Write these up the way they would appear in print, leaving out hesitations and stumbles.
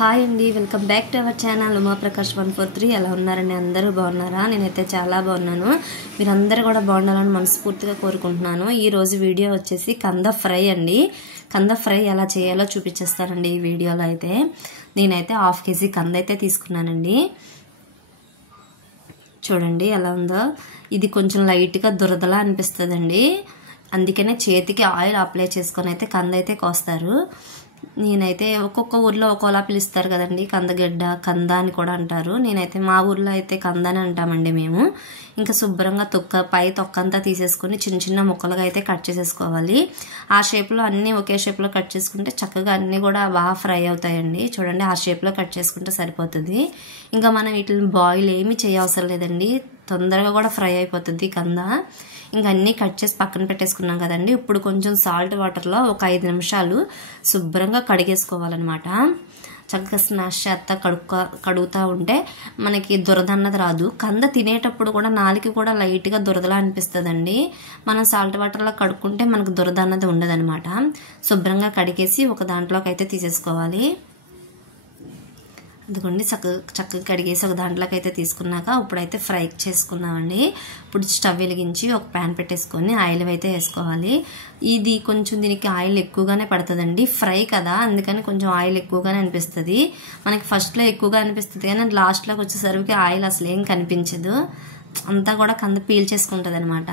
Hi అండి, welcome back to our channel Umaprakash 143. ఎలా ఉన్నారండి? అందరూ బాగున్నారా? నేనైతే చాలా బాగున్నాను. మీరందరూ కూడా బాగుండాలని మనస్ఫూర్తిగా కోరుకుంటున్నాను. ఈ రోజు వీడియో వచ్చేసి కంద ఫ్రై అండి. కంద ఫ్రై ఎలా చేయాలో చూపించేస్తానండి ఈ వీడియోలో. అయితే నేనైతే 1/2 kg కంద అయితే తీసుకున్నానండి. చూడండి ఎలా ఉందో. ఇది కొంచెం లైట్గా దురదలా అనిపిస్తుందండి. అందుకనే చేతికి ఆయిల్ అప్లై చేసుకొని అయితే కంద అయితే కోస్తారు. నేనైతే ఒక్కొక్క ఊర్లో ఒక్కోలా పిలుస్తారు కదండి. కందగడ్డ, కంద అని కూడా అంటారు. నేనైతే మా ఊర్లో అయితే కంద అని అంటామండి మేము. ఇంకా శుభ్రంగా పై తొక్కంతా తీసేసుకుని చిన్న చిన్న ముక్కలుగా అయితే కట్ చేసేసుకోవాలి. ఆ షేప్లో అన్నీ ఒకే షేప్లో కట్ చేసుకుంటే చక్కగా అన్నీ కూడా బాగా ఫ్రై అవుతాయండి. చూడండి ఆ షేప్లో కట్ చేసుకుంటే సరిపోతుంది. ఇంకా మనం వీటిని బాయిల్ ఏమీ చేయవసరం లేదండి. తొందరగా కూడా ఫ్రై అయిపోతుంది కంద. ఇంకా అన్నీ కట్ చేసి పక్కన పెట్టేసుకున్నాం కదండి. ఇప్పుడు కొంచెం సాల్ట్ వాటర్లో ఒక 5 నిమిషాలు శుభ్రంగా కడిగేసుకోవాలన్నమాట. చక్కగా స్మాష్ చేస్తా కడుగుతూ ఉంటే మనకి దురద అన్నది రాదు. కంద తినేటప్పుడు కూడా నాలుక కూడా లైట్గా దురదలా అనిపిస్తుందండి. మనం సాల్ట్ వాటర్లో కడుక్కుంటే మనకు దురద అన్నది ఉండదన్నమాట. శుభ్రంగా కడిగేసి ఒక దాంట్లోకి అయితే తీసేసుకోవాలి. అందుకోండి చక్కగా కడిగేసి ఒక దాంట్లోకి అయితే తీసుకున్నాక ఇప్పుడైతే ఫ్రై చేసుకున్నామండి. ఇప్పుడు స్టవ్ వెలిగించి ఒక ప్యాన్ పెట్టేసుకొని ఆయిల్ అయితే వేసుకోవాలి. ఇది కొంచెం దీనికి ఆయిల్ ఎక్కువగానే పడుతుందండి. ఫ్రై కదా, అందుకని కొంచెం ఆయిల్ ఎక్కువగానే అనిపిస్తుంది. మనకి ఫస్ట్లో ఎక్కువగా అనిపిస్తుంది కానీ లాస్ట్లోకి వచ్చేసరికి ఆయిల్ అసలు ఏం కనిపించదు. అంతా కూడా కంద పీల్ చేసుకుంటుంది అనమాట.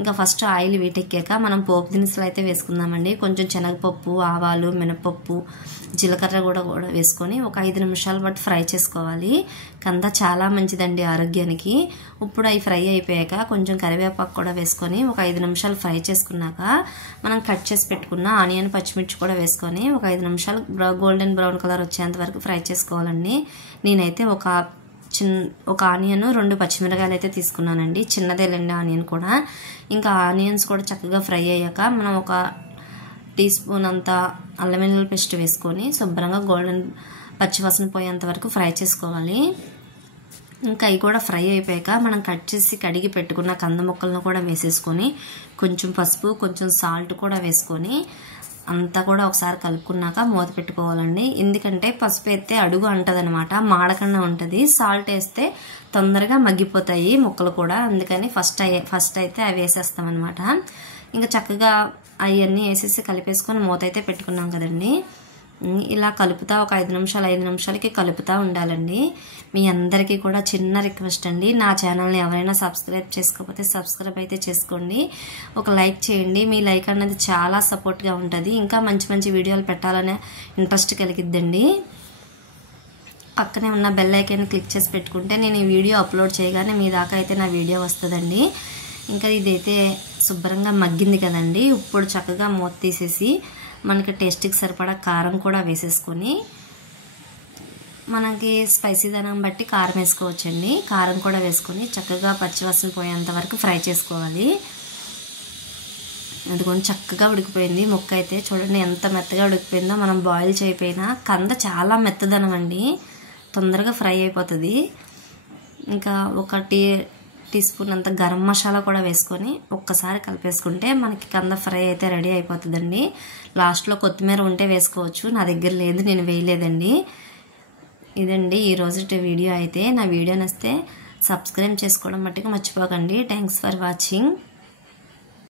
ఇంకా ఫస్ట్ ఆయిల్ వీటెక్కాక మనం పోపు దినుసులు అయితే వేసుకుందామండి. కొంచెం శనగపప్పు, ఆవాలు, మినపప్పు, జీలకర్ర కూడా వేసుకొని ఒక 5 నిమిషాల పాటు ఫ్రై చేసుకోవాలి. కంద చాలా మంచిదండి ఆరోగ్యానికి. ఇప్పుడు అవి ఫ్రై అయిపోయాక కొంచెం కరివేపాకు కూడా వేసుకొని ఒక 5 నిమిషాలు ఫ్రై చేసుకున్నాక మనం కట్ చేసి పెట్టుకున్న ఆనియన్, పచ్చిమిర్చి కూడా వేసుకొని ఒక 5 నిమిషాలు గోల్డెన్ బ్రౌన్ కలర్ వచ్చేంత వరకు ఫ్రై చేసుకోవాలండి. నేనైతే ఒక ఆనియన్, 2 పచ్చిమిరకాయలు అయితే తీసుకున్నానండి. చిన్నదేలండి ఆనియన్ కూడా. ఇంకా ఆనియన్స్ కూడా చక్కగా ఫ్రై అయ్యాక మనం ఒక టీ స్పూన్ అంత అల్లం వెల్లుల్లి పేస్ట్ వేసుకొని శుభ్రంగా గోల్డెన్ పచ్చివాసన పోయేంత వరకు ఫ్రై చేసుకోవాలి. ఇంకా అవి కూడా ఫ్రై అయిపోయాక మనం కట్ చేసి కడిగి పెట్టుకున్న కంద ముక్కలను కూడా వేసేసుకొని కొంచెం పసుపు, కొంచెం సాల్ట్ కూడా వేసుకొని అంతా కూడా ఒకసారి కలుపుకున్నాక మూత పెట్టుకోవాలండి. ఎందుకంటే పసుపు వేస్తే అడుగు అంటదనమాట, మాడకుండా ఉంటుంది. సాల్ట్ వేస్తే తొందరగా మగ్గిపోతాయి ముక్కలు కూడా. అందుకని ఫస్ట్ అయితే అవి వేసేస్తాం అనమాట. ఇంకా చక్కగా అవన్నీ వేసేసి కలిపేసుకొని మూత అయితే పెట్టుకున్నాం కదండి. ఇలా కలుపుతా ఒక 5 నిమిషాలకి కలుపుతూ ఉండాలండి. మీ అందరికీ కూడా చిన్న రిక్వెస్ట్ అండి, నా ఛానల్ని ఎవరైనా సబ్స్క్రైబ్ చేసుకోకపోతే సబ్స్క్రైబ్ అయితే చేసుకోండి. ఒక లైక్ చేయండి. మీ లైక్ అనేది చాలా సపోర్ట్గా ఉంటుంది. ఇంకా మంచి మంచి వీడియోలు పెట్టాలనే ఇంట్రెస్ట్ కలిగిద్దండి. పక్కనే ఉన్న బెల్ ఐకాన్ క్లిక్ చేసి పెట్టుకుంటే నేను ఈ వీడియో అప్లోడ్ చేయగానే మీ దాకా అయితే నా వీడియో వస్తుందండి. ఇంకా ఇదైతే శుభ్రంగా మగ్గింది కదండి. ఇప్పుడు చక్కగా మూత తీసేసి మనకి టేస్ట్కి సరిపడా కారం కూడా వేసేసుకొని మనకి స్పైసీ ధనం బట్టి కారం వేసుకోవచ్చండి. కారం కూడా వేసుకొని చక్కగా పచ్చివాసన పోయేంత వరకు ఫ్రై చేసుకోవాలి. అందుకని చక్కగా ఉడికిపోయింది ముక్క అయితే. చూడండి ఎంత మెత్తగా ఉడికిపోయిందో. మనం బాయిల్ చేయకపోయినా కంద చాలా మెత్తదనం అండి, తొందరగా ఫ్రై అయిపోతుంది. ఇంకా ఒక టీ స్పూన్ అంత గరం మసాలా కూడా వేసుకొని ఒక్కసారి కలిపేసుకుంటే మనకి కంద ఫ్రై అయితే రెడీ అయిపోతుందండి. లాస్ట్లో కొత్తిమీర ఉంటే వేసుకోవచ్చు, నా దగ్గర లేదు, నేను వేయలేదండి. ఇదండి ఈరోజు వీడియో అయితే. నా వీడియో నచ్చితే సబ్స్క్రైబ్ చేసుకోవడం మట్టుకు మర్చిపోకండి. Thanks for watching.